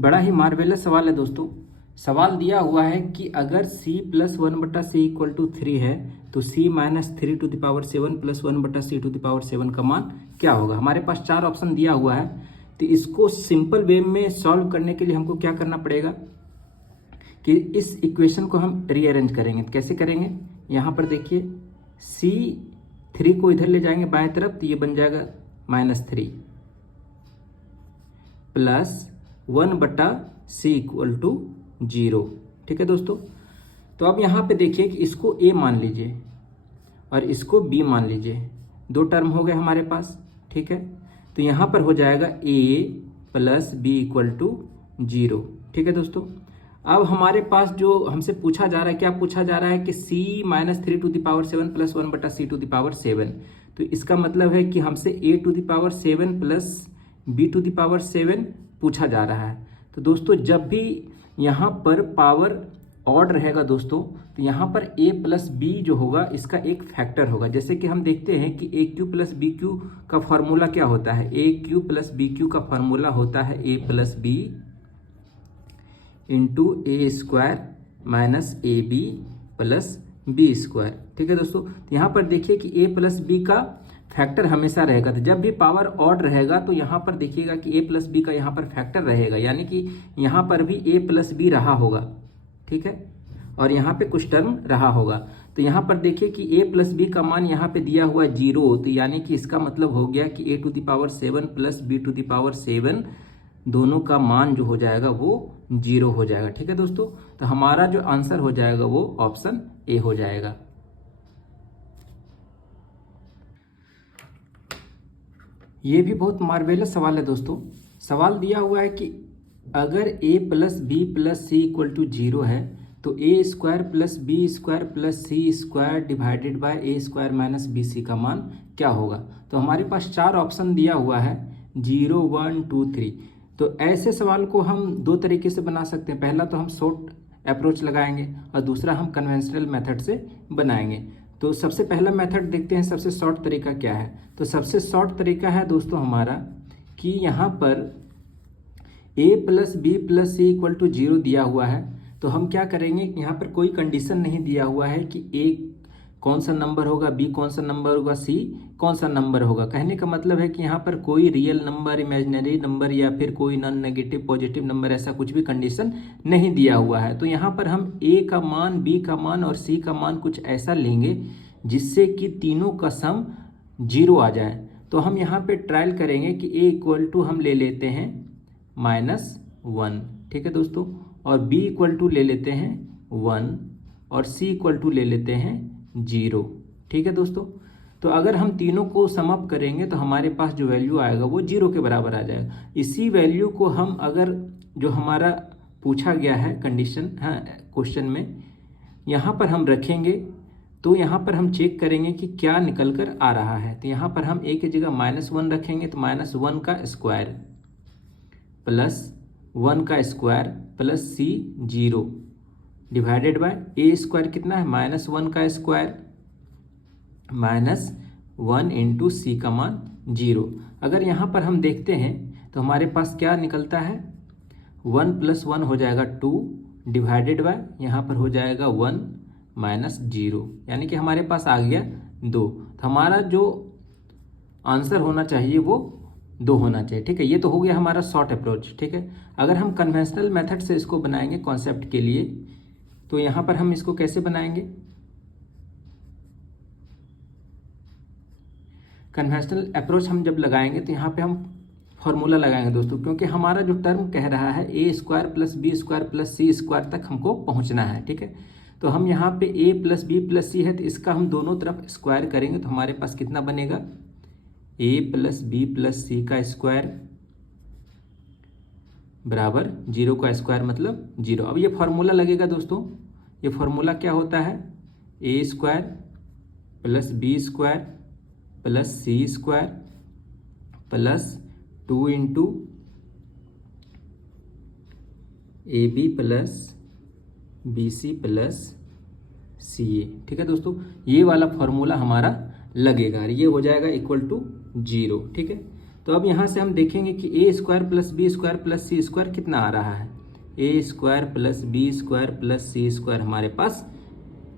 बड़ा ही मार्वेलस सवाल है दोस्तों। सवाल दिया हुआ है कि अगर c plus 1/c equal to 3 है तो c माइनस 3⁻7 प्लस 1/c⁻7 का मान क्या होगा। हमारे पास 4 ऑप्शन दिया हुआ है, तो इसको सिंपल वे में सॉल्व करने के लिए हमको क्या करना पड़ेगा कि इस इक्वेशन को हम रीअरेंज करेंगे। तो कैसे करेंगे, यहाँ पर देखिए c3 को इधर ले जाएंगे बाएं तरफ, तो ये बन जाएगा -3 प्लस 1/c इक्वल टू 0। ठीक है दोस्तों। तो अब यहाँ पे देखिए कि इसको a मान लीजिए और इसको b मान लीजिए, 2 टर्म हो गए हमारे पास। ठीक है, तो यहाँ पर हो जाएगा a plus b equal to 0। ठीक है दोस्तों। अब हमारे पास जो हमसे पूछा जा रहा है, क्या पूछा जा रहा है कि c माइनस 3⁻7 प्लस 1/c⁻7। तो इसका मतलब है कि हमसे a⁻7 प्लस b⁻7 पूछा जा रहा है। तो दोस्तों जब भी यहाँ पर पावर ऑड रहेगा दोस्तों, तो यहाँ पर a प्लस बी जो होगा इसका एक फैक्टर होगा। जैसे कि हम देखते हैं कि AQ प्लस BQ का फॉर्मूला क्या होता है, AQ प्लस BQ का फॉर्मूला होता है a plus B into A² minus AB plus B²। ठीक है दोस्तों। तो यहाँ पर देखिए कि a प्लस बी का फैक्टर हमेशा रहेगा। तो जब भी पावर ऑड रहेगा तो यहाँ पर देखिएगा कि a प्लस बी का यहाँ पर फैक्टर रहेगा, यानी कि यहाँ पर भी a प्लस बी रहा होगा। ठीक है, और यहाँ पे कुछ टर्म रहा होगा। तो यहाँ पर देखिए कि a प्लस बी का मान यहाँ पे दिया हुआ है 0, तो यानी कि इसका मतलब हो गया कि a⁻7 प्लस b⁻7 दोनों का मान जो हो जाएगा वो 0 हो जाएगा। ठीक है दोस्तों। तो हमारा जो आंसर हो जाएगा वो ऑप्शन ए हो जाएगा। ये भी बहुत मार्वेलस सवाल है दोस्तों। सवाल दिया हुआ है कि अगर a plus B plus C equal to 0 है तो a² plus b² plus c² divided by a² minus bc का मान क्या होगा। तो हमारे पास 4 ऑप्शन दिया हुआ है, 0, 1, 2, 3। तो ऐसे सवाल को हम 2 तरीके से बना सकते हैं। पहला तो हम शॉर्ट अप्रोच लगाएंगे और दूसरा हम कन्वेंशनल मेथड से बनाएंगे। तो सबसे पहला मेथड देखते हैं, सबसे शॉर्ट तरीका क्या है। तो सबसे शॉर्ट तरीका है दोस्तों हमारा कि यहाँ पर a plus B plus C equal to 0 दिया हुआ है। तो हम क्या करेंगे, यहाँ पर कोई कंडीशन नहीं दिया हुआ है कि a कौन सा नंबर होगा, b कौन सा नंबर होगा, c कौन सा नंबर होगा। कहने का मतलब है कि यहाँ पर कोई रियल नंबर, इमेजिनरी नंबर या फिर कोई नॉन नेगेटिव पॉजिटिव नंबर, ऐसा कुछ भी कंडीशन नहीं दिया हुआ है। तो यहाँ पर हम a का मान, b का मान और c का मान कुछ ऐसा लेंगे जिससे कि तीनों का सम 0 आ जाए। तो हम यहाँ पे ट्रायल करेंगे कि a इक्वल टू हम ले लेते हैं -1। ठीक है दोस्तों। और b इक्वल टू ले लेते हैं 1 और c इक्वल टू ले लेते हैं 0। ठीक है दोस्तों। तो अगर हम तीनों को सम अप करेंगे तो हमारे पास जो वैल्यू आएगा वो 0 के बराबर आ जाएगा। इसी वैल्यू को हम अगर जो हमारा पूछा गया है कंडीशन, हाँ, क्वेश्चन में यहाँ पर हम रखेंगे तो यहाँ पर हम चेक करेंगे कि क्या निकल कर आ रहा है। तो यहाँ पर हम a की जगह -1 रखेंगे, तो -1 का स्क्वायर प्लस 1 का square plus c 0 divided by a² कितना है, -1 का स्क्वायर -1 इंटू सी का मान 0। अगर यहाँ पर हम देखते हैं तो हमारे पास क्या निकलता है, 1 + 1 हो जाएगा 2 डिवाइडेड बाय यहाँ पर हो जाएगा 1 -0, यानी कि हमारे पास आ गया 2। तो हमारा जो आंसर होना चाहिए वो 2 होना चाहिए। ठीक है, ये तो हो गया हमारा शॉर्ट अप्रोच। ठीक है, अगर हम कन्वेंशनल मेथड से इसको बनाएंगे कॉन्सेप्ट के लिए, तो यहाँ पर हम इसको कैसे बनाएंगे, कन्वेंशनल अप्रोच हम जब लगाएंगे तो यहाँ पे हम फॉर्मूला लगाएंगे दोस्तों, क्योंकि हमारा जो टर्म कह रहा है a² plus b² plus c² तक हमको पहुँचना है। ठीक है, तो हम यहाँ पे a प्लस बी प्लस सी है तो इसका हम दोनों तरफ स्क्वायर करेंगे तो हमारे पास कितना बनेगा, a प्लस बी प्लस सी का स्क्वायर बराबर 0 का स्क्वायर मतलब 0। अब ये फॉर्मूला लगेगा दोस्तों, ये फॉर्मूला क्या होता है, a² plus b² plus c² plus 2 into AB plus BC plus CA। ठीक है दोस्तों, ये वाला फॉर्मूला हमारा लगेगा, ये हो जाएगा इक्वल टू 0। ठीक है, तो तो अब यहाँ से हम देखेंगे कि A square plus B square plus C square कितना आ रहा है। A square plus B square plus C square हमारे पास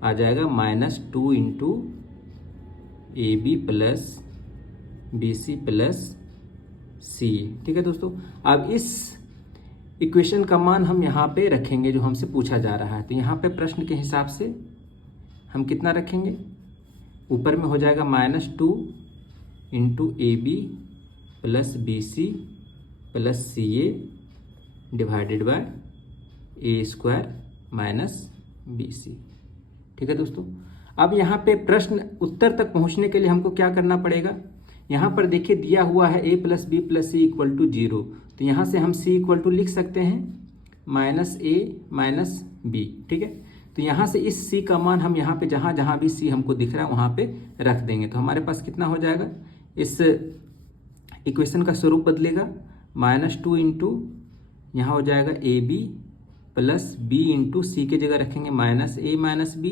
आ जाएगा -2 into A B plus B C plus C. ठीक है दोस्तों, अब इस इक्वेशन का मान हम यहाँ पे रखेंगे जो हमसे पूछा जा रहा है। तो यहाँ पे प्रश्न के हिसाब से हम कितना रखेंगे, ऊपर में हो जाएगा -2 into A B plus B C plus C A divided by A square minus B C. ठीक है दोस्तों, अब यहाँ पे प्रश्न उत्तर तक पहुँचने के लिए हमको क्या करना पड़ेगा, यहाँ पर देखिए दिया हुआ है a plus B plus C equal to 0। तो यहाँ से हम c इक्वल टू लिख सकते हैं -a माइनस बी। ठीक है, तो यहाँ से इस c का मान हम यहाँ पे जहाँ जहाँ भी c हमको दिख रहा है वहाँ पे रख देंगे। तो हमारे पास कितना हो जाएगा, इस इक्वेशन का स्वरूप बदलेगा, -2 इंटू यहाँ हो जाएगा A B plus B into C के जगह रखेंगे -a माइनस बी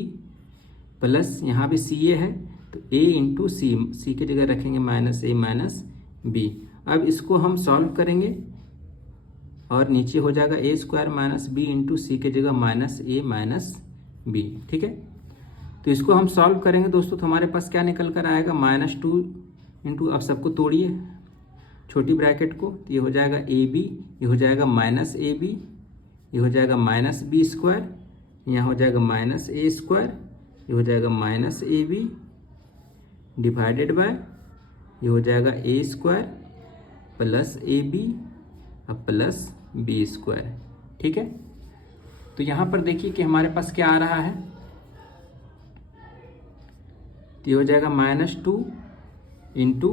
प्लस यहाँ भी सी ए है तो a इंटू सी के जगह रखेंगे -a माइनस बी। अब इसको हम सॉल्व करेंगे और नीचे हो जाएगा a square minus B into C के जगह -a माइनस बी। ठीक है, तो इसको हम सॉल्व करेंगे दोस्तों, तो हमारे पास क्या निकल कर आएगा, -2 इंटू, अब सबको तोड़िए छोटी ब्रैकेट को, तो ये हो जाएगा ए बी, ये हो जाएगा -ab, ये हो जाएगा -b स्क्वायर, यहाँ हो जाएगा -a स्क्वायर, ये हो जाएगा -ab डिवाइडेड बाय, ये हो जाएगा a स्क्वायर प्लस ab अब प्लस b स्क्वायर। ठीक है, तो यहाँ पर देखिए कि हमारे पास क्या आ रहा है, तो ये हो जाएगा -2 इंटू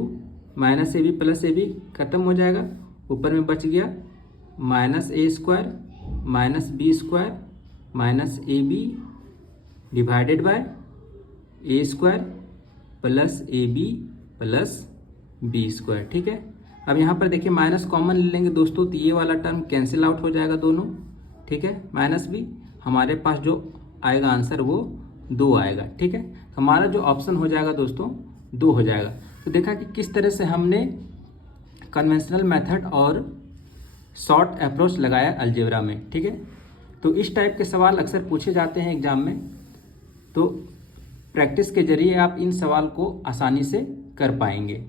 -ab प्लस ab खत्म हो जाएगा, ऊपर में बच गया -a square minus B square minus ab divided by a square plus ab plus B square. ठीक है, अब यहाँ पर देखिए माइनस कॉमन ले लेंगे दोस्तों, तो ये वाला टर्म कैंसिल आउट हो जाएगा दोनों। ठीक है, माइनस बी, हमारे पास जो आएगा आंसर वो 2 आएगा। ठीक है, हमारा जो ऑप्शन हो जाएगा दोस्तों 2 हो जाएगा। तो देखा कि किस तरह से हमने कन्वेंशनल मेथड और शॉर्ट अप्रोच लगाया अलजेब्रा में। ठीक है, तो इस टाइप के सवाल अक्सर पूछे जाते हैं एग्जाम में, तो प्रैक्टिस के जरिए आप इन सवाल को आसानी से कर पाएंगे।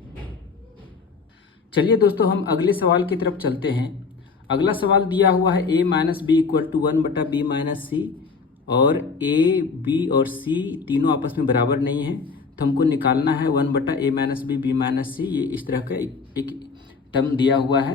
चलिए दोस्तों, हम अगले सवाल की तरफ चलते हैं। अगला सवाल दिया हुआ है a minus B equal to 1/b minus C, और a, b और c तीनों आपस में बराबर नहीं है, तो हमको निकालना है 1/a minus B B minus C. ये इस तरह का एक टर्म दिया हुआ है,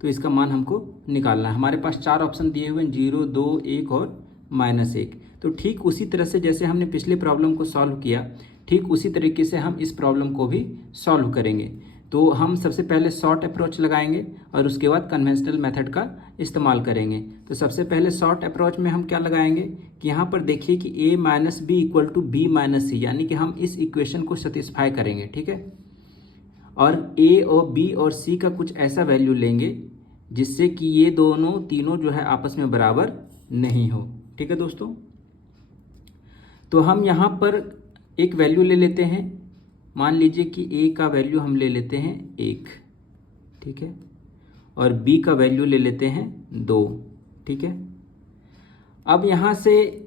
तो इसका मान हमको निकालना है। हमारे पास 4 ऑप्शन दिए हुए हैं, 0, 2, 1 और -1। तो ठीक उसी तरह से जैसे हमने पिछले प्रॉब्लम को सॉल्व किया, ठीक उसी तरीके से हम इस प्रॉब्लम को भी सॉल्व करेंगे। तो हम सबसे पहले शॉर्ट अप्रोच लगाएंगे और उसके बाद कन्वेंशनल मेथड का इस्तेमाल करेंगे। तो सबसे पहले शॉर्ट अप्रोच में हम क्या लगाएंगे कि यहाँ पर देखिए कि a minus B equal to B minus C, यानी कि हम इस इक्वेशन को सेटिस्फाई करेंगे। ठीक है, और a और b और c का कुछ ऐसा वैल्यू लेंगे जिससे कि ये दोनों तीनों जो है आपस में बराबर नहीं हो। ठीक है दोस्तों, तो हम यहाँ पर एक वैल्यू ले लेते हैं, मान लीजिए कि a का वैल्यू हम ले लेते हैं 1। ठीक है, और b का वैल्यू ले लेते हैं 2। ठीक है, अब यहाँ से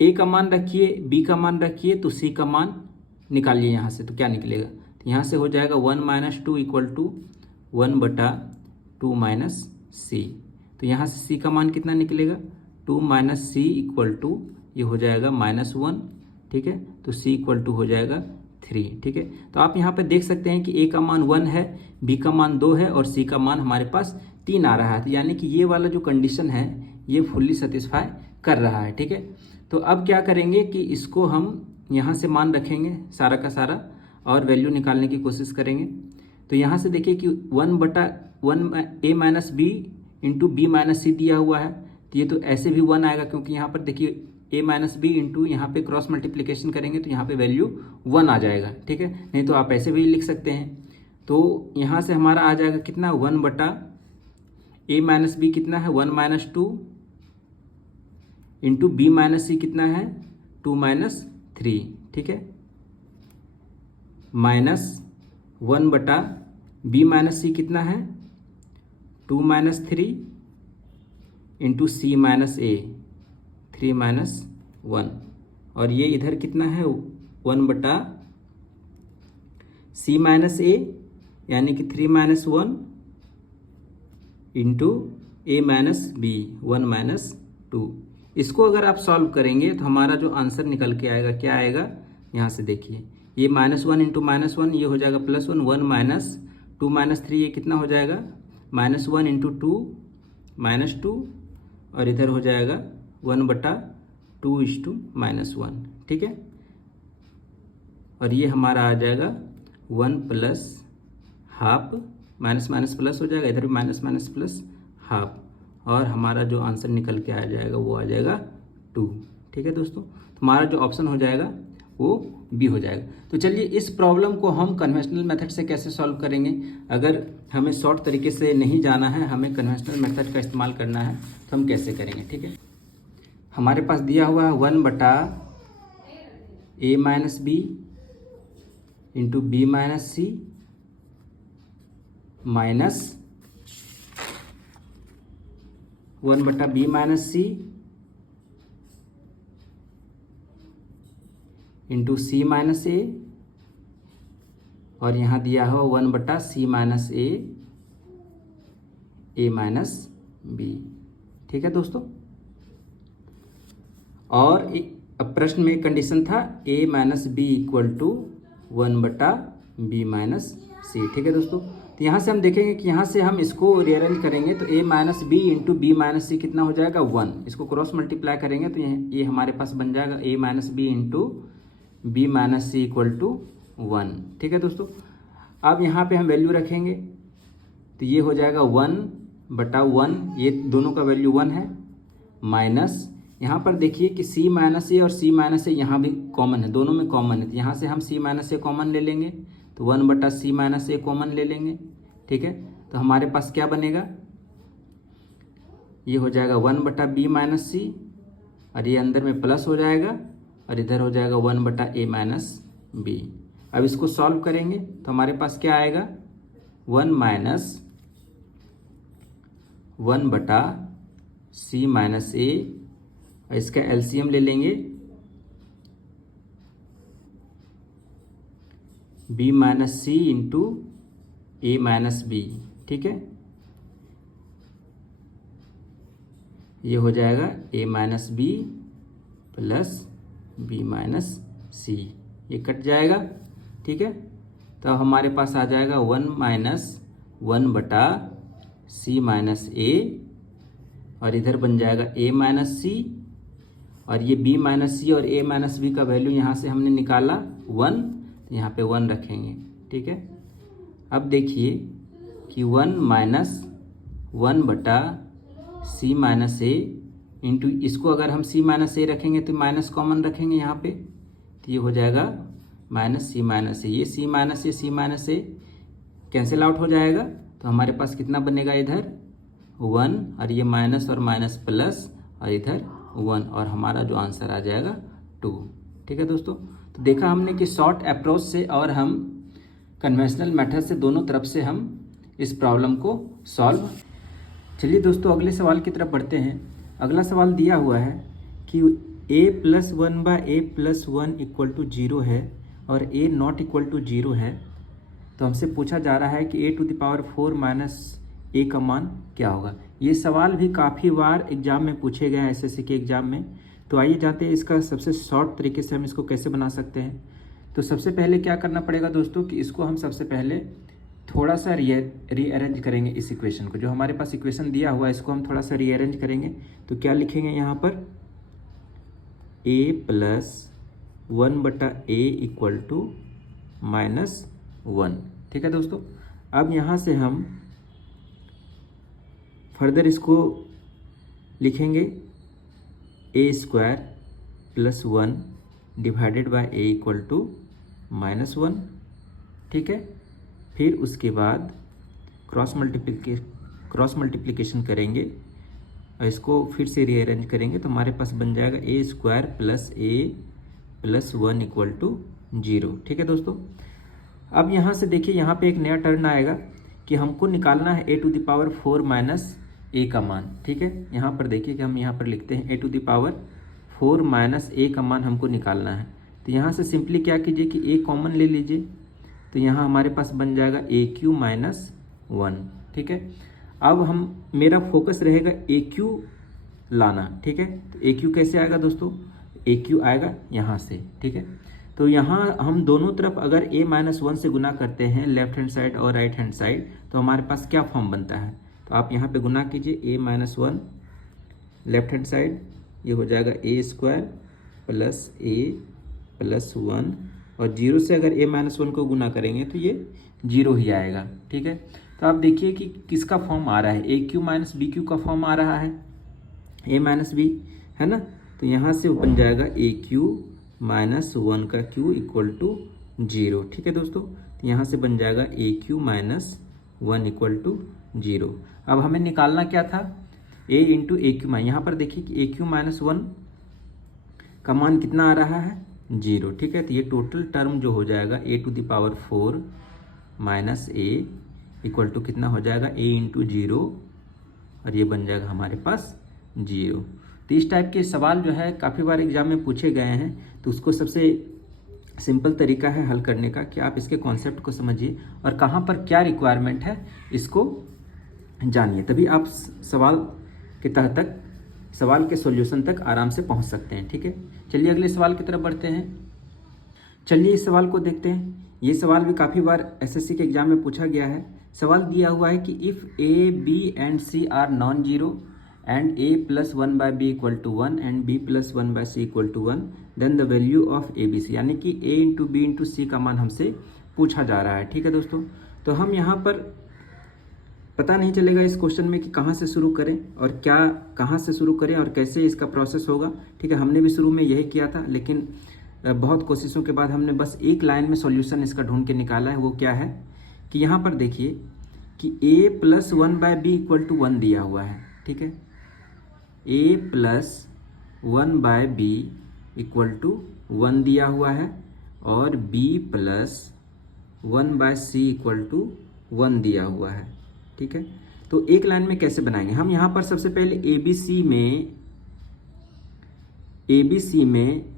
a का मान रखिए, b का मान रखिए, तो c का मान निकालिए यहाँ से, तो क्या निकलेगा, तो यहाँ से हो जाएगा 1 माइनस 2 इक्वल टू 1/2 माइनस सी। तो यहाँ से c का मान कितना निकलेगा, 2 माइनस सी इक्वल टू ये हो जाएगा -1। ठीक है, तो c इक्वल टू हो जाएगा 3। ठीक है, तो आप यहाँ पे देख सकते हैं कि a का मान 1 है, b का मान 2 है और c का मान हमारे पास 3 आ रहा है। तो यानी कि ये वाला जो कंडीशन है ये फुल्ली सेटिस्फाई कर रहा है। ठीक है, तो अब क्या करेंगे कि इसको हम यहाँ से मान रखेंगे सारा का सारा और वैल्यू निकालने की कोशिश करेंगे। तो यहाँ से देखिए कि 1/1 a minus B into B minus C दिया हुआ है, तो ये तो ऐसे भी 1 आएगा, क्योंकि यहाँ पर देखिए a माइनस बी इंटू यहाँ पे क्रॉस मल्टीप्लिकेशन करेंगे तो यहाँ पे वैल्यू 1 आ जाएगा। ठीक है, नहीं तो आप ऐसे भी लिख सकते हैं। तो यहाँ से हमारा आ जाएगा कितना, 1/a माइनस बी कितना है, 1 minus 2 into B minus C कितना है, 2 माइनस 3। ठीक है, -1/b बी माइनस सी कितना है 2 माइनस 3 इंटू सी माइनस ए 3 माइनस 1, और ये इधर कितना है 1 बटा सी माइनस ए यानी कि 3 minus 1 into A minus B 1 minus 2। इसको अगर आप सॉल्व करेंगे तो हमारा जो आंसर निकल के आएगा क्या आएगा, यहाँ से देखिए ये -1 इंटू -1 ये हो जाएगा +1, 1 माइनस 2 माइनस 3 ये कितना हो जाएगा -1 इंटू 2 -2, और इधर हो जाएगा 1 बटा 2:-1, ठीक है। और ये हमारा आ जाएगा 1 plus half, minus minus plus हो जाएगा, इधर भी माइनस माइनस प्लस हाफ, और हमारा जो आंसर निकल के आ जाएगा वो आ जाएगा 2, ठीक है दोस्तों। तो हमारा जो ऑप्शन हो जाएगा वो बी हो जाएगा। तो चलिए इस प्रॉब्लम को हम कन्वेंशनल मेथड से कैसे सॉल्व करेंगे। अगर हमें शॉर्ट तरीके से नहीं जाना है, हमें कन्वेंशनल मेथड का इस्तेमाल करना है, तो हम कैसे करेंगे, ठीक है। हमारे पास दिया हुआ है 1 बटा A minus B into B minus C minus 1 बटा B minus C into C minus A, और यहाँ दिया हुआ 1 बटा C minus A minus B, ठीक है दोस्तों। और अब प्रश्न में कंडीशन था a minus B equal to 1 बटा बी माइनस सी, ठीक है दोस्तों। तो यहाँ से हम देखेंगे कि यहाँ से हम इसको रीअरेंज करेंगे तो a minus B into B minus C कितना हो जाएगा 1, इसको क्रॉस मल्टीप्लाई करेंगे तो ये हमारे पास बन जाएगा a minus B into B minus C equal to 1, ठीक है दोस्तों। अब यहाँ पे हम वैल्यू रखेंगे तो ये हो जाएगा 1 बटा 1, ये दोनों का वैल्यू 1 है, माइनस यहाँ पर देखिए कि c माइनस ए और c माइनस ए यहाँ भी कॉमन है, दोनों में कॉमन है, तो यहाँ से हम c माइनस ए कॉमन ले लेंगे तो 1 बटा c माइनस ए कॉमन ले लेंगे, ठीक है। तो हमारे पास क्या बनेगा, ये हो जाएगा 1 बटा b माइनस सी, और ये अंदर में प्लस हो जाएगा, और इधर हो जाएगा 1 बटा ए माइनस बी। अब इसको सॉल्व करेंगे तो हमारे पास क्या आएगा 1 माइनस 1 बटा सी माइनस ए, इसका एलसीएम ले लेंगे B minus C into A minus B, ठीक है। ये हो जाएगा A minus B plus B minus C, ये कट जाएगा, ठीक है। तो हमारे पास आ जाएगा 1 माइनस 1 बटा सी माइनस ए, और इधर बन जाएगा ए माइनस सी, और ये बी माइनस सी और ए माइनस बी का वैल्यू यहाँ से हमने निकाला 1, तो यहाँ पे 1 रखेंगे, ठीक है। अब देखिए कि 1 माइनस 1 बटा सी माइनस ए इंटू, इसको अगर हम सी माइनस ए रखेंगे तो माइनस कॉमन रखेंगे यहाँ पे, तो ये हो जाएगा माइनस सी माइनस ए, ये सी माइनस ए कैंसिल आउट हो जाएगा, तो हमारे पास कितना बनेगा इधर 1, और ये माइनस और माइनस प्लस, और इधर 1, और हमारा जो आंसर आ जाएगा 2, ठीक है दोस्तों। तो देखा हमने कि शॉर्ट अप्रोच से और हम कन्वेंशनल मेथड से, दोनों तरफ से हम इस प्रॉब्लम को सॉल्व। चलिए दोस्तों अगले सवाल की तरफ बढ़ते हैं। अगला सवाल दिया हुआ है कि a plus 1 by A plus 1 equal to 0 है और a नॉट इक्वल टू 0 है। तो हमसे पूछा जा रहा है कि a to the power 4 minus A का मान क्या होगा। ये सवाल भी काफ़ी बार एग्जाम में पूछे गए हैं, एसएससी के एग्जाम में। तो आइए जानते हैं इसका सबसे शॉर्ट तरीके से हम इसको कैसे बना सकते हैं। तो सबसे पहले क्या करना पड़ेगा दोस्तों कि इसको हम सबसे पहले थोड़ा सा रीअरेंज करेंगे। इस इक्वेशन को, जो हमारे पास इक्वेशन दिया हुआ है, इसको हम थोड़ा सा रीअरेंज करेंगे। तो क्या लिखेंगे यहाँ पर a प्लस 1 बटा ए इक्वल टू -1, ठीक है दोस्तों। अब यहाँ से हम फर्दर इसको लिखेंगे a square plus 1 divided by a equal to -1, ठीक है। फिर उसके बाद क्रॉस मल्टीप्लिकेशन करेंगे और इसको फिर से रीअरेंज करेंगे, तो हमारे पास बन जाएगा a square plus a plus 1 equal to 0, ठीक है दोस्तों। अब यहाँ से देखिए, यहाँ पे एक नया टर्म आएगा, कि हमको निकालना है a to the power 4 minus a का मान। ठीक है, यहाँ पर देखिए कि हम यहाँ पर लिखते हैं a to the power 4 minus a का मान हमको निकालना है। तो यहाँ से सिंपली क्या कीजिए कि a कॉमन ले लीजिए, तो यहाँ हमारे पास बन जाएगा ए क्यू माइनस 1। ठीक है, अब हम मेरा फोकस रहेगा ए क्यू लाना। ठीक है, तो ए क्यू कैसे आएगा दोस्तों, ए क्यू आएगा यहाँ से। ठीक है, तो यहाँ हम दोनों तरफ अगर a माइनस 1 से गुना करते हैं लेफ्ट हैंड साइड और राइट हैंड साइड, तो हमारे पास क्या फॉर्म बनता है, तो आप यहाँ पे गुना कीजिए a minus 1 left hand side, ये हो जाएगा a square plus a plus 1, और 0 से अगर a माइनस 1 को गुना करेंगे तो ये 0 ही आएगा। ठीक है, तो आप देखिए कि किसका फॉर्म आ रहा है, ए क्यू माइनस बी क्यू का फॉर्म आ रहा है, a माइनस बी है ना। तो यहाँ से बन जाएगा ए क्यू माइनस 1 का क्यू इक्वल टू 0। ठीक है दोस्तों, तो यहाँ से बन जाएगा ए क्यू माइनस 1 इक्वल टू 0। अब हमें निकालना क्या था, a into A Q minus, यहाँ पर देखिए कि ए क्यू माइनस 1 का मान कितना आ रहा है, 0। ठीक है, तो ये टोटल टर्म जो हो जाएगा a to the power 4 minus a equal to कितना हो जाएगा, a इंटू 0, और ये बन जाएगा हमारे पास 0। तो इस टाइप के सवाल जो है काफ़ी बार एग्जाम में पूछे गए हैं, तो उसको सबसे सिंपल तरीका है हल करने का कि आप इसके कॉन्सेप्ट को समझिए और कहाँ पर क्या रिक्वायरमेंट है इसको जानिए, तभी आप सवाल के तह तक, सवाल के सॉल्यूशन तक आराम से पहुँच सकते हैं। ठीक है, चलिए अगले सवाल की तरफ बढ़ते हैं। चलिए इस सवाल को देखते हैं। ये सवाल भी काफ़ी बार एसएससी के एग्जाम में पूछा गया है। सवाल दिया हुआ है कि if A B and C are non zero and a plus 1 by b equal to 1 and b plus 1 by c equal to 1 then the value of abc, यानी कि a इंटू बी इंटू सी का मान हमसे पूछा जा रहा है। ठीक है दोस्तों, तो हम यहाँ पर पता नहीं चलेगा इस क्वेश्चन में कि कहाँ से शुरू करें और क्या कहाँ से शुरू करें और कैसे इसका प्रोसेस होगा। ठीक है, हमने भी शुरू में यही किया था, लेकिन बहुत कोशिशों के बाद हमने बस एक लाइन में सॉल्यूशन इसका ढूंढ के निकाला है। वो क्या है कि यहाँ पर देखिए कि a plus 1 by B equal to 1 दिया हुआ है। ठीक है, a plus 1 by B equal to 1 दिया हुआ है और b plus 1 by C equal to 1 दिया हुआ है। ठीक है, तो एक लाइन में कैसे बनाएंगे हम, यहाँ पर सबसे पहले ABC में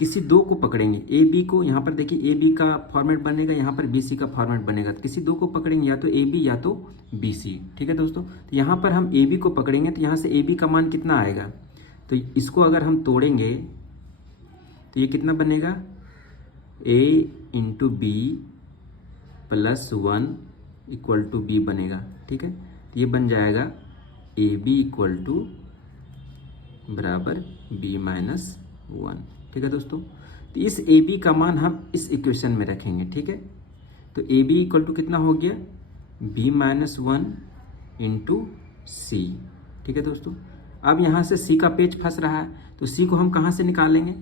किसी दो को पकड़ेंगे, ए बी को, यहाँ पर देखिए ए बी का फॉर्मेट बनेगा, यहाँ पर बी सी का फॉर्मेट बनेगा, तो किसी दो को पकड़ेंगे, या तो ए बी या तो बी सी। ठीक है दोस्तों, तो यहाँ पर हम ए बी को पकड़ेंगे, तो यहाँ से ए बी का मान कितना आएगा, तो इसको अगर हम तोड़ेंगे तो ये कितना बनेगा, A into B plus 1 equal to B बनेगा। ठीक है, तो ये बन जाएगा ए बी इक्वल टू बराबर बी माइनस 1। ठीक है दोस्तों, तो इस ए बी का मान हम इस इक्वेशन में रखेंगे। ठीक है, तो ए बी इक्वल टू कितना हो गया, बी माइनस 1 इंटू सी। ठीक है दोस्तों, अब यहाँ से सी का पेज फंस रहा है, तो सी को हम कहाँ से निकालेंगे,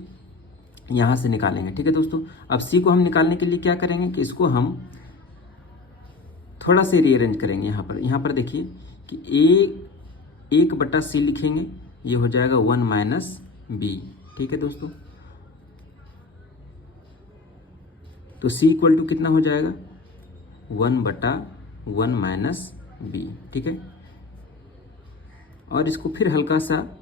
यहाँ से निकालेंगे। ठीक है दोस्तों, अब सी को हम निकालने के लिए क्या करेंगे कि इसको हम थोड़ा से रीअरेंज करेंगे। यहाँ पर देखिए कि ए 1/c लिखेंगे, ये हो जाएगा 1 माइनस बी। ठीक है दोस्तों, तो c इक्वल टू कितना हो जाएगा, 1/1 माइनस बी। ठीक है, और इसको फिर हल्का सा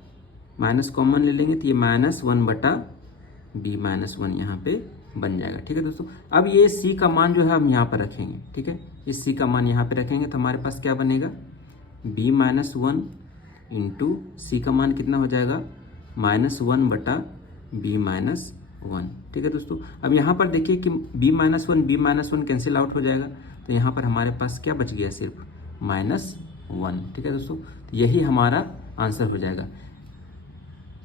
माइनस कॉमन ले लेंगे, तो ये -1/b माइनस 1 यहाँ पे बन जाएगा। ठीक है दोस्तों, अब ये c का मान जो है हम यहाँ पर रखेंगे। ठीक है, इस c का मान यहाँ पे रखेंगे, तो हमारे पास क्या बनेगा, b माइनस 1 इंटू सी का मान कितना हो जाएगा, -1/b माइनस 1। ठीक है दोस्तों, अब यहाँ पर देखिए कि b माइनस 1 कैंसिल आउट हो जाएगा, तो यहाँ पर हमारे पास क्या बच गया, सिर्फ -1। ठीक है दोस्तों, तो यही हमारा आंसर हो जाएगा,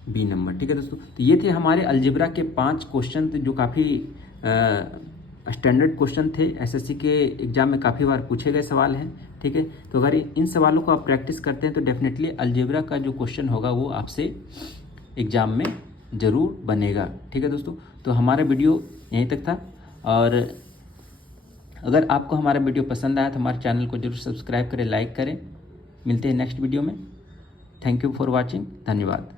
बी नंबर। ठीक है दोस्तों, तो ये थे हमारे अलजेब्रा के 5 क्वेश्चन जो काफ़ी स्टैंडर्ड क्वेश्चन थे, एसएससी के एग्जाम में काफ़ी बार पूछे गए सवाल हैं। ठीक है, तो अगर इन सवालों को आप प्रैक्टिस करते हैं तो डेफिनेटली अलजेब्रा का जो क्वेश्चन होगा वो आपसे एग्जाम में ज़रूर बनेगा। ठीक है दोस्तों, तो हमारा वीडियो यहीं तक था, और अगर आपको हमारा वीडियो पसंद आया तो हमारे चैनल को जरूर सब्सक्राइब करें, लाइक करें। मिलते हैं नेक्स्ट वीडियो में। थैंक यू फॉर वॉचिंग, धन्यवाद।